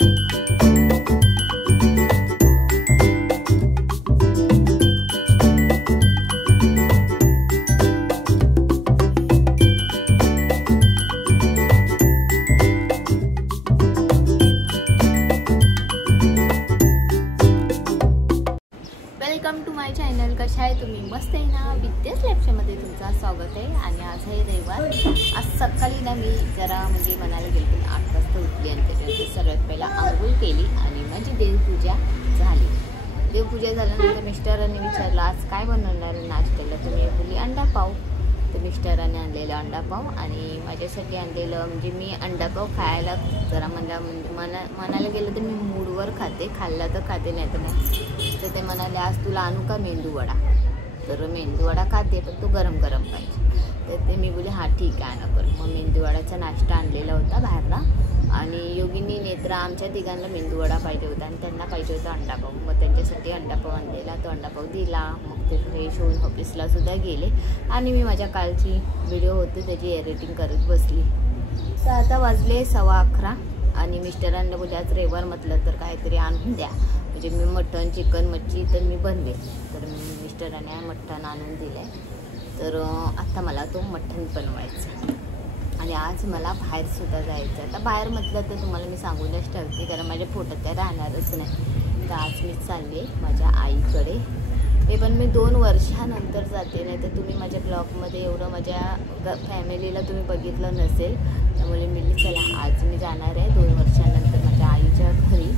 Welcome to my channel. कशा आहे तुम्ही? मस्त आहे ना? विद्यास लॅबच्यामध्ये तुमचं स्वागत आहे. आणि आज आहे रविवार. आज सकाळी ना मी जरा म्हणजे म्हणायला गेले 8 वाजता उठली आणि त्याच्यानंतर सर्वात पहिला आंघोळ केली आणि माझी देवपूजा झाली. देवपूजा झाल्यानंतर मिस्टरांनी विचारलं आज काय बनवणार नाश्त्याला, तर मी बोलली अंडा पाव. तर मिस्टरांनी आणलेलं अंडा पाव आणि माझ्यासाठी आणलेलं म्हणजे मी अंडा पाव खायला जरा म्हणायला गेलं तर मी मूडवर खाते, खाल्ला तर खाते नाही तर नाही. तर ते म्हणाले आज तुला आणू का मेंदू वडा, तर मेंदू वडा खाते पण तो गरम गरम पाहिजे. तर ते मी बोलले हां ठीक आहे ना करू. मग मेंदू वडाचा नाश्ता आणलेला होता बाहेरला आणि योगिनी नेत्रा आमच्या तिघांना मेंदू वडा पाहिजे होता आणि त्यांना पाहिजे होता अंडा पाव. मग त्यांच्यासाठी अंडा पाव आणलेला, तो अंडा पाव दिला. मग ते फ्रेश होऊन ऑफिसला सुद्धा गेले आणि मी माझ्या कालची व्हिडिओ होती त्याची एडिटिंग करत बसली. तर आता वाजले 11:15 आणि मिस्टरांना बोलले आज रविवार म्हटलं तर काहीतरी आणून द्या, म्हणजे मी मटण चिकन मच्छी तर मी बनवे. तर मिस्टरांनी मटण आणून दिलं आहे. तर आता मला तो मटण बनवायचा आणि आज मला बाहेरसुद्धा जायचं आहे. आता बाहेर म्हटलं तर तुम्हाला मी सांगूनच ठेवते कारण माझ्या पोटात काय राहणारच नाही. तर आज मी चालले माझ्या आईकडे. हे पण मी 2 वर्षानंतर जाते, नाही तर तुम्ही माझ्या ब्लॉगमध्ये एवढं माझ्या फॅमिलीला तुम्ही बघितलं नसेल. त्यामुळे मी चला आज मी जाणार आहे 2 वर्षानंतर माझ्या आईच्या घरी.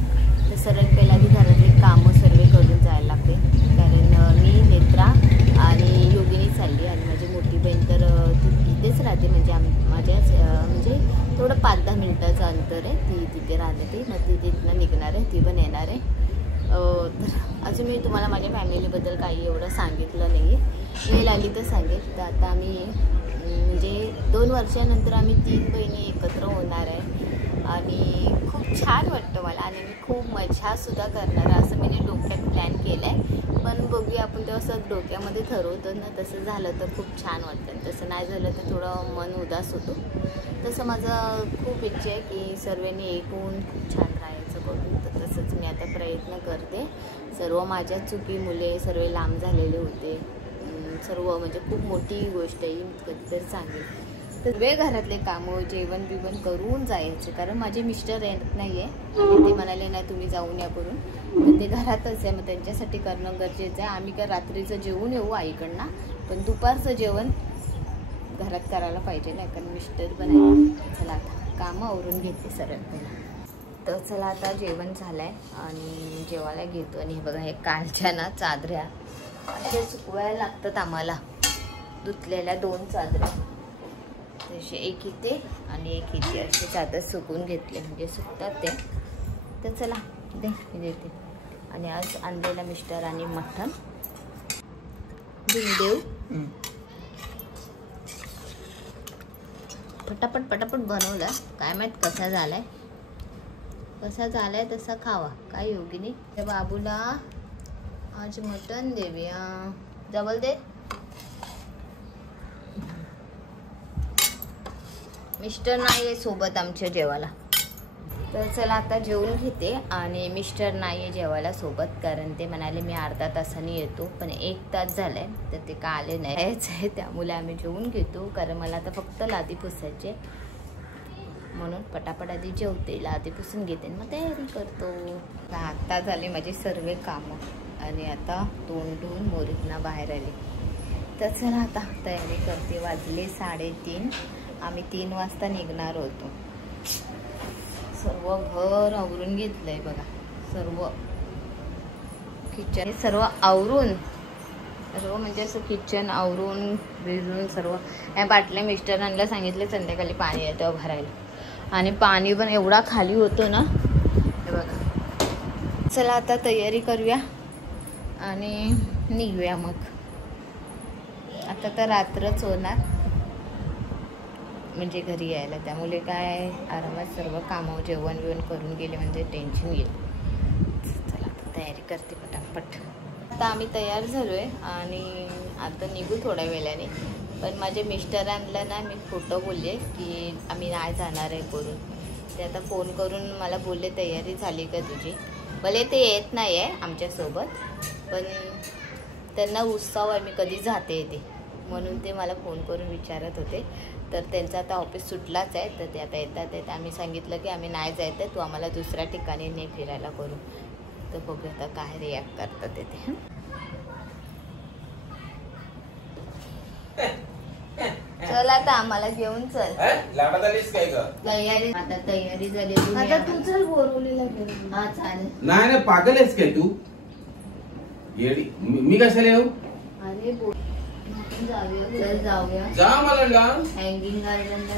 तर सर्वात पहिला की घरातले कामं सर्व करून जायला लागते कारण मी नेत्रा आणि योगिनी चालली आणि माझी मोठी बहीण तर इथेच राहते, म्हणजे माझ्याच म्हणजे थोडं 5-10 मिनटाचं अंतर आहे. ती तिथे राहते, मग ती तिथनं निघणार आहे, ती पण येणार आहे. तर अजून मी तुम्हाला माझ्या फॅमिलीबद्दल काही एवढं सांगितलं नाही आहे, वेळ आली तर सांगेल. तर आता आम्ही म्हणजे 2 वर्षानंतर आम्ही 3 बहिणी एकत्र होणार आहे आणि खूप छान वाटतं मला आणि मी खूप मजासुद्धा करणार आहे असं मी डोक्यात प्लॅन केलं आहे. पण बघूया आपण तेव्हा असं डोक्यामध्ये ठरवतो ना, तसं झालं तर खूप छान वाटतं, तसं नाही झालं तर थोडं मन उदास होतो. तसं माझं खूप इच्छा आहे की सर्वांनी एक होऊन खूप छान राहायचं बघून. तर तसंच मी आता प्रयत्न करते. सर्व माझ्या चुकीमुळे सर्व लांब झालेले होते, सर्व म्हणजे खूप मोठी गोष्ट आहे, कधीतरी सांगेल. तर वेळ घरातले कामं जेवण बिवण करून जायचे कारण माझे मिस्टर येत नाही आहे आणि ते म्हणाले नाही तुम्ही जाऊन या करून. तर ते घरातच आहे, मग त्यांच्यासाठी करणं गरजेचं आहे. आम्ही काय रात्रीचं जेवून येऊ आईकडनं, पण दुपारचं जेवण घरात करायला पाहिजे नाही कारण मिस्टर पण आहे. चला आता कामं आवरून घेते सर्वात पहिला. तर चला आता जेवण झालं आहे आणि जेवायला घेतो. आणि हे बघा हे कालच्या ना चादऱ्या अशा सुकवायला लागतात आम्हाला, धुतलेल्या 2 चादऱ्या तसे एक इथे आणि एक इथे असे चादर सुकवून घेतले म्हणजे सुकतात ते. तर चला दे मी देते. आणि आज आणलेला मिस्टर आणि मटण देव पटापट पटापट बनवलं. काय माहीत कसा झालाय तसा खावा. काय योगिनी त्या बाबूला आज मटण देऊया, जवळ दे. मिस्टर नाही आहे सोबत आमच्या जेवायला. तर चला आता जेवून घेते. आणि मिस्टर नाही आहे जेवायला सोबत कारण ते म्हणाले मी अर्धा तासाने येतो, पण 1 तास झालाय तर ते का आले नाही आहे. त्यामुळे आम्ही जेवून घेतो कारण मला आता फक्त लादी पुसायचे, म्हणून पटापट आधी जेवते, लादी पुसून घेते मग तयारी करतो. आता झाले माझे सर्व कामं आणि आता तोंड धुवून मोरीतनं बाहेर आले. तर चला आता तयारी करते. वाजले 3:30. आम्ही 3 वाजता निघणार होतो. सर्व घर आवरून घेतलंय बघा, सर्व किचन सर्व आवरून, सर्व म्हणजे असं किचन आवरून भिजून सर्व. या बाटल्या मिस्टरांना सांगितले संध्याकाळी पाणी येतं भरायला आणि पाणी पण एवढा खाली होतो ना हे बघा. चला आता तयारी करूया आणि निघूया. मग आता तर रात्रच होणार म्हणजे घरी यायला, त्यामुळे काय आरामात सर्व कामं जेवण बिवण करून गेले म्हणजे टेन्शन गेलं. चला आता तयारी करते पटापट. आता आम्ही तयार झालो आहे आणि आता निघू थोड्या वेळाने. पण माझ्या मिस्टरांना ना मी खोटं बोलले की आम्ही नाही जाणार आहे करून, ते आता फोन करून मला बोलले तयारी झाली का तुझी. भले ते येत नाही आहे आमच्यासोबत, पण त्यांना उत्साह आहे मी कधी जाते येते, म्हणून ते मला फोन करून विचारत होते. तर त्यांचं आता ऑफिस सुटलाच आहे, तर ते आता येतात. आम्ही सांगितलं की आम्ही नाही जायचं आहे, तू आम्हाला दुसऱ्या ठिकाणी नाही फिरायला करू. तर बघूया आता काय रिॲक्ट करतात ते. चल आता आम्हाला घेऊन चल. तयारी आता तयारी झाली. आता तू चल बोरवलीला घेऊन. हा चालेल. नाही पागल आहेस काय तू? मी कशाला येऊ? अरे जाऊया, चल जाऊया. जा मला हँगिंग गार्डनला.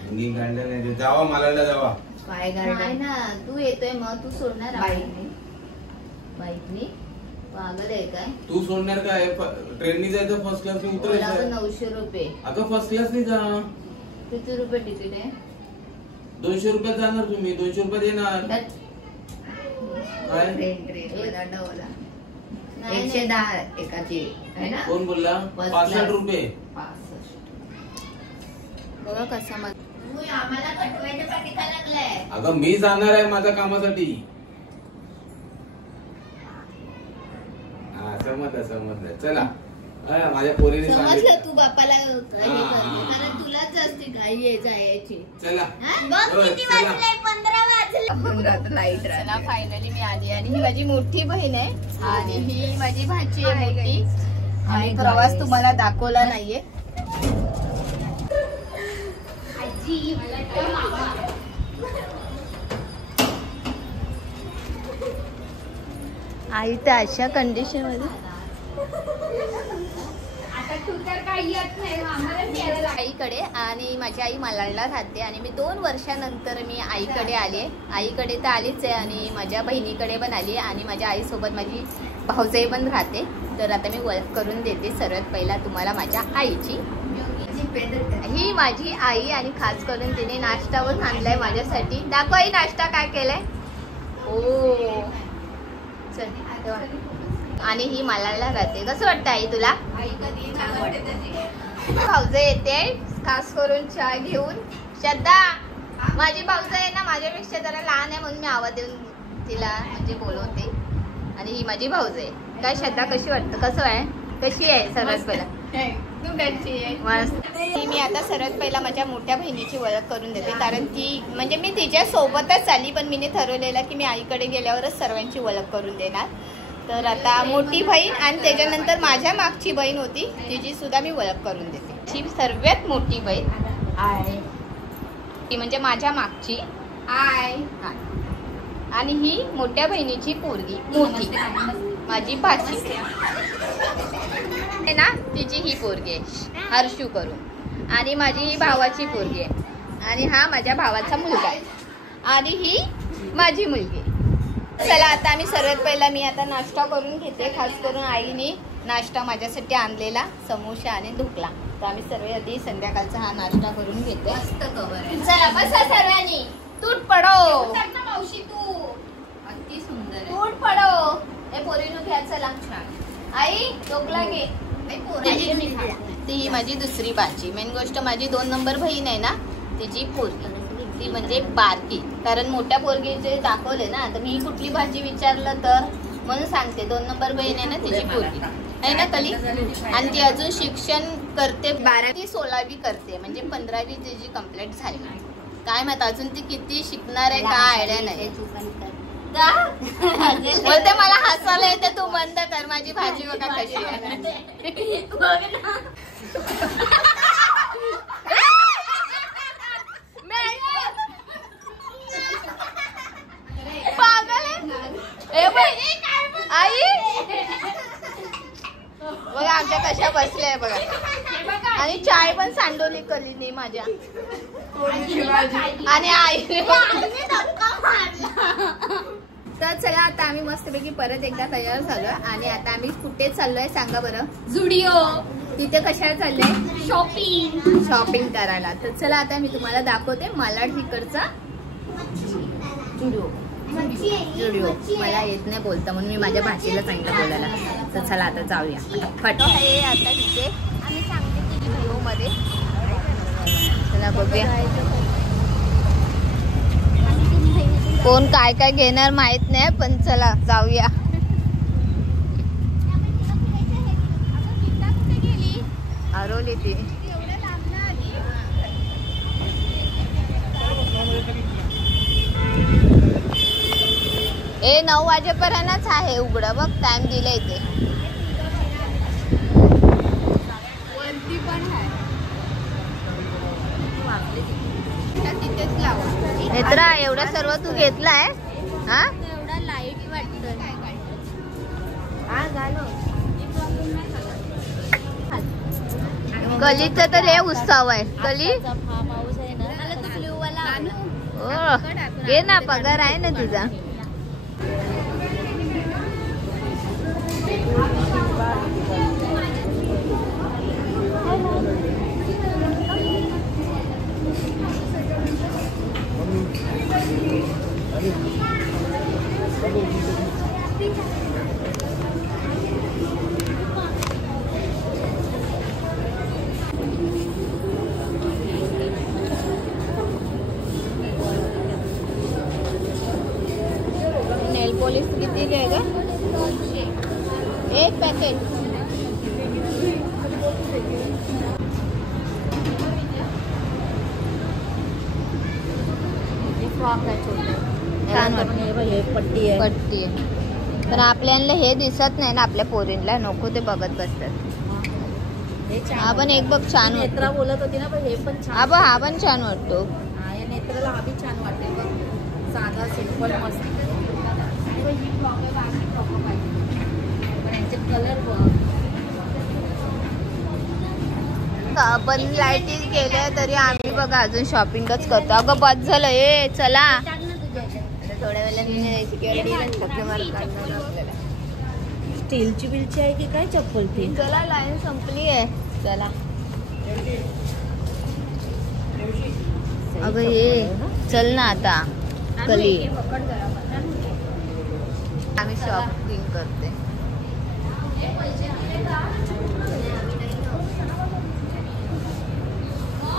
हँगिंग गार्डन जावा, मला जावा. काय गार्डन ना, तू येतोय मग तू सोडणार बाईकनी? पागल आहे काय तू? सोडणार काय? ट्रेननी जायचं फर्स्ट क्लास ने उतरायचं. 900 रुपये. अगं फर्स्ट क्लास ने जा. किती रुपये तिकीट आहे? 200 रुपयात जाणार तुम्ही, 200 रुपयात येणार. काय 110 एकाची आहे ना? कोण बोलला? 65 रुपये. बघा कसा मग आम्हाला कटवायच्यासाठी काय लागलाय. अगं मी जाणार आहे माझ्या कामासाठी. समजलं. चला माझ्या पोरीने समजलं. तू बापाला कारण तुलाच जास्ती घाई आहे जायची. चला चला फायनली मी आली. आणि ही माझी मोठी बहीण आहे आणि ही माझी भाची आहे मोठी. आणि प्रवास तुम्हाला दाखवला नाहीये. आई तर अशा कंडिशन मध्ये आईकडे. आणि माझी आई मालाडला राहते आणि मी 2 वर्षानंतर मी आईकडे आले. आईकडे तर आलीच आहे आणि माझ्या बहिणीकडे पण आली आणि माझ्या आईसोबत माझी भाऊजाई पण राहते. तर आता मी ओळख करून देते सर्वात पहिला तुम्हाला माझ्या आईची. ही माझी आई आणि खास करून तिने नाश्ता पण आणलाय माझ्यासाठी. दाखव आई नाश्ता काय केलाय. ओ चल. आणि ही मालाडला राहते. कसं वाटतं आई तुला? भाऊजा येते खास करून चहा घेऊन. श्रद्धा माझी भाऊजा आहे ना, माझ्यापेक्षा जरा लहान आहे म्हणून मी आवाज देऊन तिला म्हणजे बोलवते. आणि ही माझी भाऊजा आहे. काय श्रद्धा कशी वाटतं? कसं आहे? कशी आहे? सर्वात पहिला मस्त. मी आता सर्वात पहिला माझ्या मोठ्या बहिणीची ओळख करून देते, कारण ती म्हणजे मी तिच्या सोबतच आली, पण मी ठरवलेलं की मी आईकडे गेल्यावरच सर्वांची ओळख करून देणार. तर आता मोठी बहीण आणि त्याच्यानंतर माझ्या मागची बहीण होती तिची सुद्धा मी ओळख करून देते. ही सर्वात मोठी बहीण आहे, ती म्हणजे माझ्या मागची आय. आणि ही मोठ्या बहिणीची पोरगी मोठी माझी भाची आहे ना, तिची ही पोरगी आहे हर्षू करून. आणि माझी ही भावाची पोरगी आहे. आणि हा माझ्या भावाचा मुलगा आहे. आणि ही माझी मुलगी. चला आता आम्ही सर्वात पहिला मी आता नाश्ता करून घेते. खास करून आईने नाश्ता माझ्यासाठी आणलेला समोसा आणि ढोकळा. तर आम्ही सर्व आधी संध्याकाळचा हा नाश्ता करून घेते. चला बसा सर्वांनी. तूट पडो मावशी, तू अति सुंदर तूट पडो. हे पोरीनो घ्या. चला आई ढोकळा घे. ती ही माझी दुसरी भाची. मेन गोष्ट माझी 2 नंबर बहीण आहे ना, तिची पोरगी ती म्हणजे बारकी. कारण मोठ्या पोरगीचे दाखवले ना, तर मी कुठली भाजी विचारलं तर म्हणून सांगते 2 नंबर बहीण आहे ना, तिची पोरगी आहे ना कली. आणि ती अजून शिक्षण करते. 12वी 16वी करते, म्हणजे 15वी तिची कंप्लीट झाली. काय माहित अजून ती किती शिकणार आहे काय आयडिया नाही. बोलते मला हसायला येते. तू बंद कर. माझी भाजी बघा कशी आहे. पागल आहे आई. बघा आमच्या कशा बसल्या बघा. आणि चाय पण सांडवली कलीने माझ्या. आणि आईने तर चला आता आम्ही मस्तपैकी परत एकदा तयार झालो. आणि आता आम्ही कुठे चाललोय सांगा बरं? झुडिओ. तिथे कशाला चाललोय? शॉपिंग करायला. तर चला आता मी तुम्हाला दाखवते मालाड इकडचा झुडिओ. मला येत नाही बोलता म्हणून मी माझ्या भाषेला सांगितलं बोलायला. तर चला आता जाऊया फट. हे आता तिथे आम्ही सांगते की झुडिओ मध्ये चला बघूया कोण काय काय घेणार माहित नाही, पण चला जाऊया. हरवली ती. ए 9 वाजेपर्यंतच आहे उघडं बघ, टाइम दिलाय ते. वरती पण आहे. तिथेच लावा. नेत्रा एवढं सर्व तू घेतलाय हा? एवढा लाईट वाटतं. कलीचा तर लय उत्सव आहे. कली फार्म हाऊस आहे ना, मला तो ब्ल्यू वाला आणू. हो घे ना, पगार आहे ना तुझा. नेल पॉलिश किती आहे का? 1 पॅकेट. फ्रॉक आहे छोटे. छान वाटतं. पट्टी आहे. पट्टी आहे, पण आपल्याला हे दिसत नाही ना, आपल्या पोरींना नको ते बघत बसतात. हे छान. हा पण एक बघ छान नेत्रा वाटतो. बोलत होती ना, पण हे पण छान. हा पण छान वाटतो. हा, या नेत्राला हा बी छान वाटेल बघ. साधा सिंपल मस्त. आणि बघ, ही फ्रॉक आहे, बाकी फ्रॉक पाहिजे, पण यांचे कलर बघ. पण लाईटिंग केल्या तरी आम्ही बघा अजून शॉपिंगच करतो. अगं बस झालं. ए चला थोड्या वेळेला सिक्युरिटी स्टीलची बिलची आहे की काय चप्पल ती? चला लाईन संपली आहे. चला अगं ये चल ना आता. कली आम्ही शॉपिंग करते.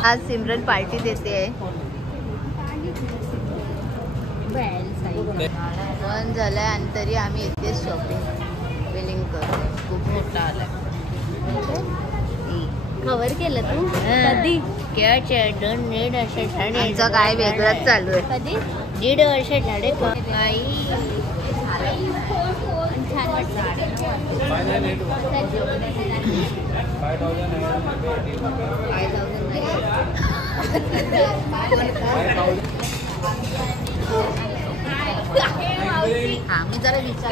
आज सिमरन पार्टी देते आहे. पण झालंय आणि तरी आम्ही इथेच शॉपिंग बिलिंग करतो. खूप मोठा आलाय. कव्हर केलं तू कधी? आमचं काय वेगळंच चालू आहे. कधी? 1.5 वर्ष झाले. छान हा मी जरा विचार.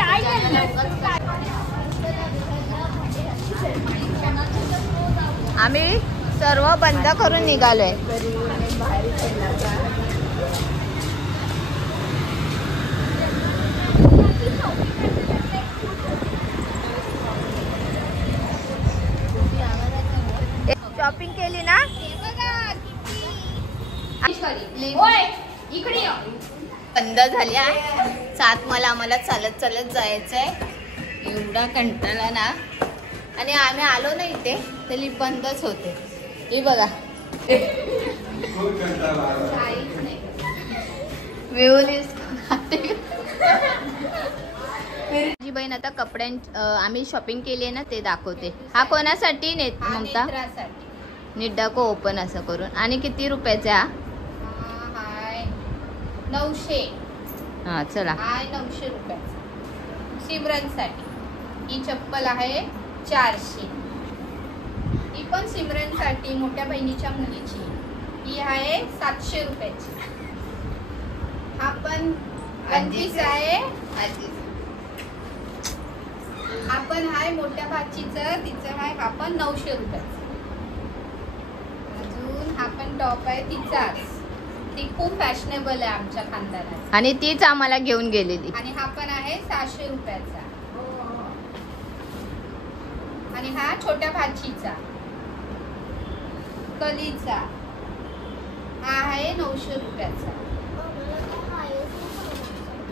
आम्ही सर्व बंद करून निघालोय. शॉपिंग केली ना? बंद झाल्या 7 आम्हाला चालत चालत जायचंय. एवढा कंटाळा ना, आणि आम्ही आलो ना इथे तरी बंदच होते. हे बघा माझी बहीण आता आम्ही शॉपिंग केली आहे ना ते दाखवते. हा कोणासाठी ममता? नीट दाखव ओपन असं करून. आणि किती रुपयाचा? 900. हा चला. 900 रुपयाचा सिमरनसाठी. ही चप्पल आहे 400. ही पण सिमरनसाठी, मोठ्या बहिणीच्या मुलीची. ही आहे 700 रुपयाची. हा पण 25 आहे. हा पण आहे मोठ्या भाचीचं, तिचं आहे. हा पण 900 रुपयाचा. अजून हा पण टॉप आहे तिचाच. ती खूप फॅशनेबल आहे आमच्या खानदारात. आणि तीच आम्हाला घेऊन गेलेली. आणि हा पण आहे 600 रुपयाचा. आणि हा छोट्या भाचीचा कलीचा. हा आहे 900 रुपयाचा.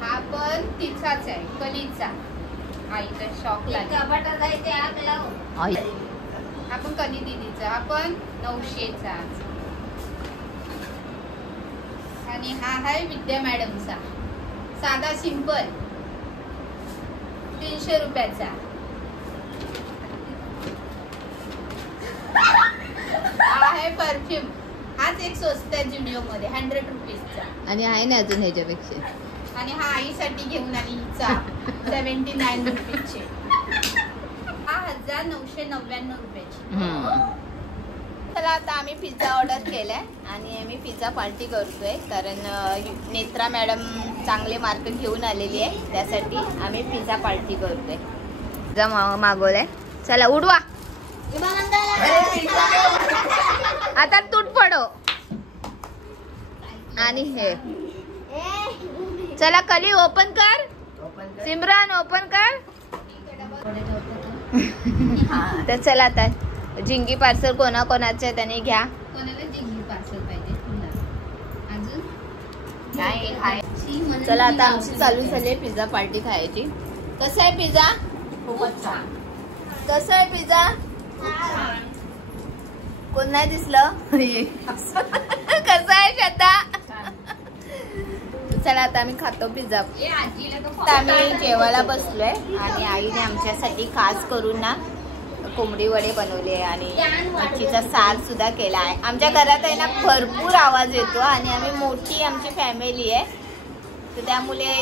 हा पण तिचाच आहे कलीचा. आईचा शॉक लागला. हा पण कली दिदीचा. हा पण 900चा. आणि हा आहे विद्या मॅडमचा साधा सिंपल 300 रुपयाचा. हा आहे परफ्यूम. हाच एक स्वस्त आहे जुडिओ मध्ये 100 रुपीजचा. आणि आहे ना अजून ह्याच्यापेक्षा. आणि हा आईसाठी घेऊन आली हिचा 79 रुपीजचे. हा 1999 रुपयाची. चला आता आम्ही पिझ्झा ऑर्डर केलाय आणि आम्ही पिझ्झा पार्टी करतोय कारण नेत्रा मॅडम चांगले मार्क घेऊन आलेली आहे, त्यासाठी आम्ही पिझ्झा पार्टी करतोय. पिझ्झा मागवलाय. चला उडवा आता तूट पडो. आणि हे चला कली ओपन कर. सिमरन ओपन कर. तर चला आता झिंगी पार्सल कोणाकोणाचं आहे त्याने घ्या. कोणाला जिंगी पार्सल पाहिजे अजून काय. चला आता आमची चालू झाली पिझ्झा पार्टी खायची. कसं आहे पिझ्झा? खूपच छान. कसं आहे पिझ्झा? कोण नाही दिसलं? कसं आहे श्रद्धा? चला आता आम्ही खातो पिझ्झा. आम्ही जेवायला बसलोय आणि आईने आमच्यासाठी खास करून ना कोंबडी वडे बनवले आणि मच्छीचा सार सुद्धा केला आहे. आमच्या घरात आहे ना भरपूर आवाज येतो आणि आम्ही मोठी आमची फॅमिली आहे, तर त्यामुळे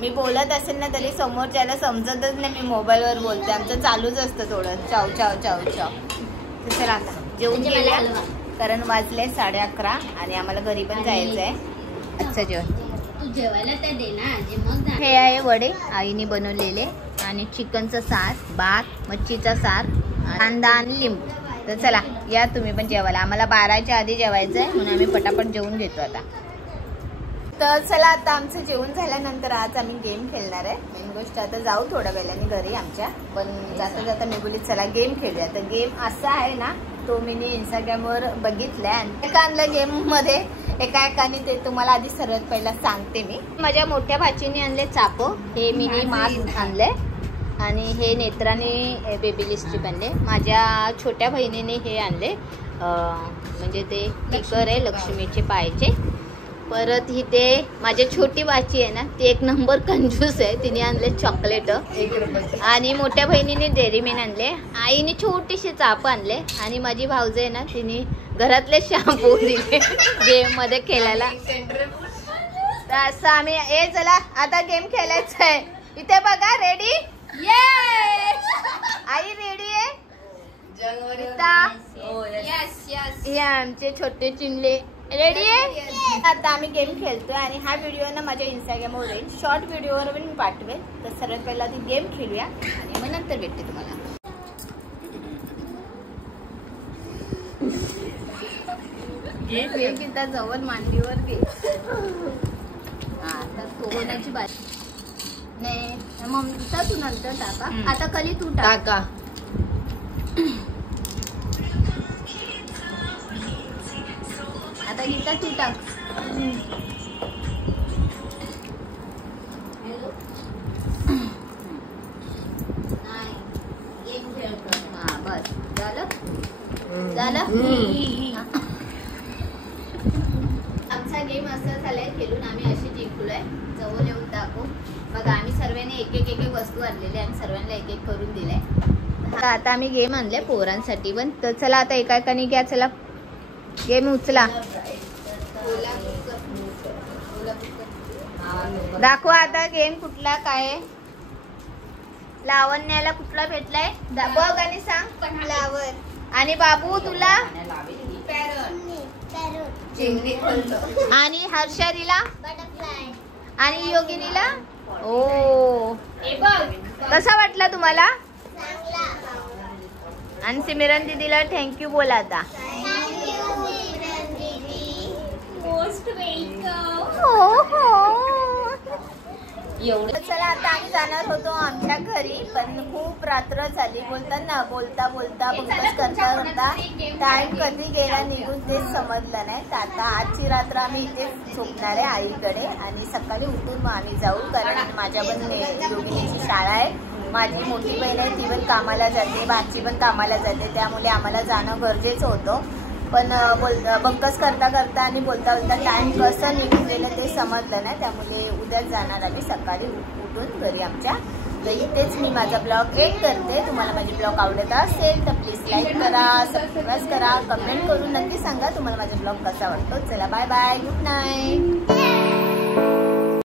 मी बोलत असेल ना तरी समोरच्याला समजतच नाही मी मोबाईलवर बोलते. आमचं चालूच असतं थोडं चाव चाव चाव चाव. तर चला आता जेवून घेऊया कारण वाजले 11:30 आणि आम्हाला घरी पण जायचं आहे. अच्छा जेवण जेवायला तर दे ना. हे आहे वडे आईने बनवलेले आणि चिकनचं सार, भात, मच्छीचा सार, कांदा आणि लिंबू. तर चला या तुम्ही पण जेवायला. आम्हाला 12च्या आधी जेवायचं आहे म्हणून आम्ही पटापट जेवून घेतो आता. तर चला आता आमचं जेवण झाल्यानंतर आज आम्ही गेम खेळणार आहे. मेन गोष्ट आता जाऊ थोड्या वेळाने घरी आमच्या, पण जाता जाता मी बोलली चला गेम खेळूया. तर गेम असा आहे ना तो मी इंस्टाग्रामवर बघितलाय आणि एका आणलं गेम मध्ये एका एकाने ते तुम्हाला आधी सर्वात पहिला सांगते मी. माझ्या मोठ्या भाचीने आणले चापो, हे मिनी मास्क आणले आणि हे नेत्राने बेबी लिस्ट्रिप आणले. माझ्या छोट्या बहिणीने हे आणले म्हणजे ते टिकर आहे लक्ष्मीचे पायाचे. परत इथे माझी छोटी भाची आहे ना ती एक नंबर कंजूस आहे, तिने आणले चॉकलेट आणि मोठ्या बहिणीने डेअरी मिल्क आणले. आईने छोटीशी चाप आणले आणि माझी भाऊज आहे ना तिने घरातले शॅम्पू दिले गेम मध्ये खेळायला. तर असं आम्ही ए चला आता गेम खेळायचं आहे. इथे बघा रेडी. आई रेडी आहे. हे आमचे छोटे चिमले रेडी आहे. आता आम्ही गेम खेळतोय आणि हा व्हिडिओ ना माझ्या इंस्टाग्रामवर येईल, शॉर्ट व्हिडिओवर मी पाठवेल. तर सर्वात पहिला ती गेम खेळूया आणि मग नंतर भेटते तुम्हाला. एकदा जवळ मांडीवर घे. आता कोणाची बाजी नाही ममता तू नंतर टाका. आता कली तू टाका. आता गीता तू टाक. हा बस झालं झालं. आमचा गेम असा झालाय खेळून आम्ही अशी जिंकलोय. जवळ येऊन दाखवू बघा. आम्ही सर्वांनी एक एक वस्तू आणलेली आणि सर्वांना एक एक करून दिलाय. आता आम्ही गेम आणले पोरांसाठी पण. तर चला आता एका एकाने घ्या. चला गेम उचला. दाखवा आता गेम कुठला काय. लावण्याला कुठला भेटलाय बघ आणि सांग. फ्लावर. आणि बाबू तुला आणि हर्षरीला आणि योगिनीला. ओ कसा वाटला तुम्हाला. आणि सिमरन दीदीला थँक्यू बोला आता. Most welcome. एवढं. चला आता आम्ही जाणार होतो आमच्या घरी पण खूप रात्र झाली. बोलतात ना बोलता बोलता पंकज करता करता टाइम कधी गेला निघून तेच समजलं नाही. तर आता आजची रात्र आम्ही इथे झोपणार आहे आईकडे आणि सकाळी उठून मग आम्ही जाऊ. कारण माझ्या पण योगिनीची शाळा आहे. माझी मोठी बहीण आहे ती पण कामाला जाते, भाची पण कामाला जाते, त्यामुळे आम्हाला जाणं गरजेचं होतं. पण बंकस करता करता आणि बोलता बोलता टाइम कसं निघून गेलं ते समजलं नाही. त्यामुळे उद्याच जाणार आम्ही सकाळी उठून घरी आमच्या. तर इथेच मी माझा ब्लॉग एंड करते. तुम्हाला माझे ब्लॉग आवडत असेल तर प्लीज लाईक करा, सबस्क्राईब करा, कमेंट करून नक्की सांगा तुम्हाला माझा ब्लॉग कसा वाटतो. चला बाय बाय, गुड नाईट.